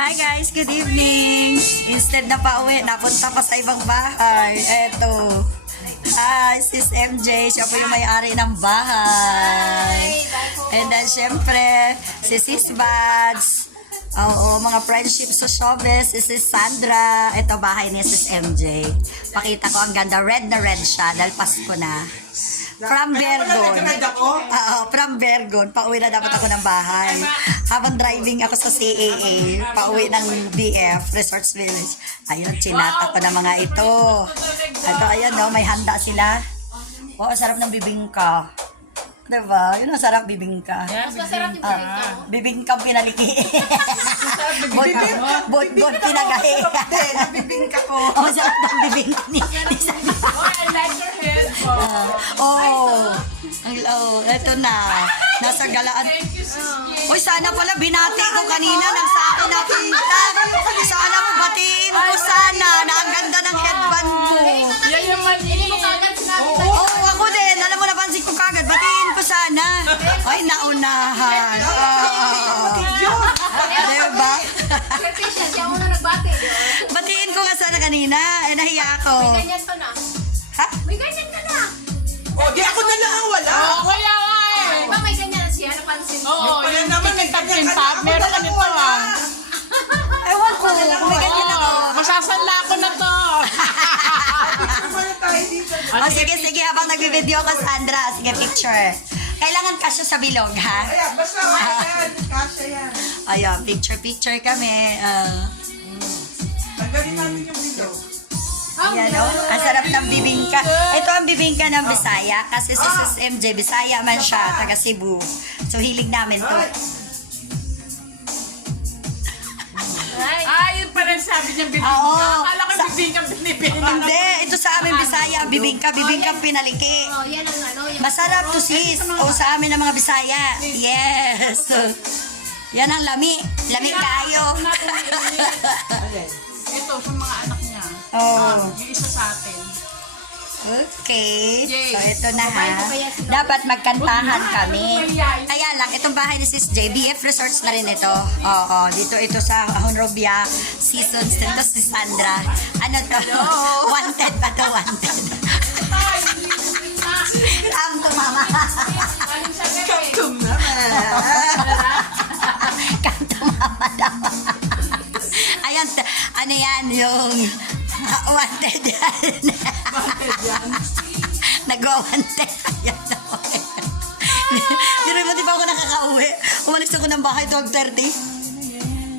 Hi guys, good evening. Instead na pauwi, napunta pa sa ibang bahay. Eto. Hi, sis MJ. Siya po yung may-ari ng bahay. And then, syempre, si sis Bads. Oo, mga friendship sa showbiz. Si sis Sandra. Ito, bahay ni sis MJ. Pakita ko, ang ganda. Red na red siya. Dahil Pasko na. From Bergon. Oo, from Bergon. Pauwi na dapat ako ng bahay. Habang driving ako sa CAA, pauwi ng BF, Resorts Village. Ayun, chinata ko na mga ito. Ito, ayan, no, may handa sila. Oh, sarap ng bibingka. Diba? Yun ang sarap bibingka. Mas masarap yung bibingka. Bibingka pinaliki. Bot pinagahi. Nabibingka ko. Oh, sarap ng bibingka ni I like your head. Eto na. Nasa galaan. Thank you, sis. Uy, sana pala binati ko kanina nang sa akin nakita. Sana mo batiin ko sana na ang ganda ng headband mo. Yan yung Hindi mo kagad sinabi sa Oo, ako din. Alam mo, napansin ko kagad. Batiin ko sana. Ay, naunahan. Diba? Patricia, siya una nagbati. Batiin ko nga sana kanina. Eh, nahiya ako. May ganyan ka na. Ha? May ganyan ka na. O, di ako na lang ang wala. kaya nga eh. Di ba may ganyan na siya? Napansin mo? Oo, Wala yun naman, naman may ganyan ka na. top. Ako Meron na ka lang nito wala. ah. Ewan ko. Kung may ganyan ako. Masasanla ko na to. Wala tayo dito. Oh, sige, sige. Habang nagbibideo ka, Sandra. Sige, picture. Kailangan kasya sa bilog, ha? Ayan, basta ayan. Kasha yan. Ayun, picture kami. Tanggalin natin yung window. Yan, no? Ang sarap ng bibingka. Ito ang bibingka ng Bisaya. Kasi si Sis MJ, Bisaya man siya, taga Cebu. So, hilig namin to. Ay, yun pa rin sabi niya bibingka. Oo. Akala ko bibingka binibingka. Hindi, ito sa amin Bisaya, bibingka pinaliki. Oh, yan ang ano. Yung Masarap to sis. O sa amin ng mga Bisaya. Yes. Yan ang lami. Lami kayo. Ito, sa mga anak niya. Oh. Yung isa sa atin. Okay. Yay. So, ito na ha. Dapat magkantahan kami. Kaya lang, itong bahay ni Sis J, BF Resorts na rin ito. Oo, dito ito sa Honrobia Seasons. Dito si Sandra. Ano to? Wanted pa to, wanted. Come to mama. Tum naman. Come to mama daw. Ayan, ano yan, yung wanted yan. Nag-wanted. Ayan. Pero mo, di ba ako nakakauwi? Umalis ako ng bahay 12:30.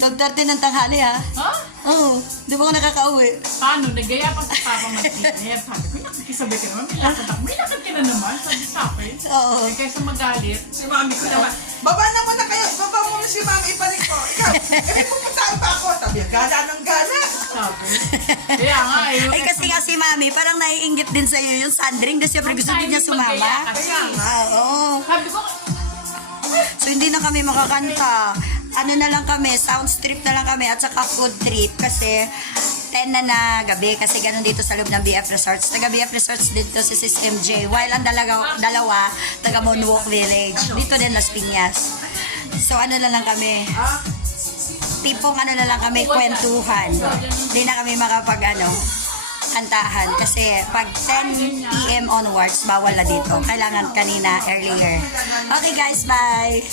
12:30 ng tanghali, ha? Ha? Oo. Di ba ako nakakauwi? Paano? Nagaya pa sa Papa Martin. Ayan, sabi ko, nakikisabay ka naman. May lakad ka na naman. Sabi sa akin. Oo. Eh, kaysa magalit. Si mami ko naman. Baba naman na kayo. Baba mo na si mami. Ibalik ko. Ikaw, may pupuntaan pa ako. Sabi, gala ng gala. Sabi. Kaya nga, eh. Ay, kasi nga si Mami, parang naiinggit din sa'yo yung Sandring. Kasi siyempre gusto din niya sumama. Kaya nga. Oo. Sabi ko, So, hindi na kami makakanta. Ano na lang kami, sound trip na lang kami at saka food trip kasi 10 na gabi kasi ganun dito sa loob ng BF Resorts. Taga BF Resorts dito si Sis MJ. While ang dalawa taga Moonwalk Village. Dito din Las Piñas. So, ano na lang kami. Tipong ano na lang kami, kwentuhan. Hindi na kami kantahan kasi pag 10 p.m. onwards, bawal na dito. Kailangan kanina earlier. Okay guys, bye!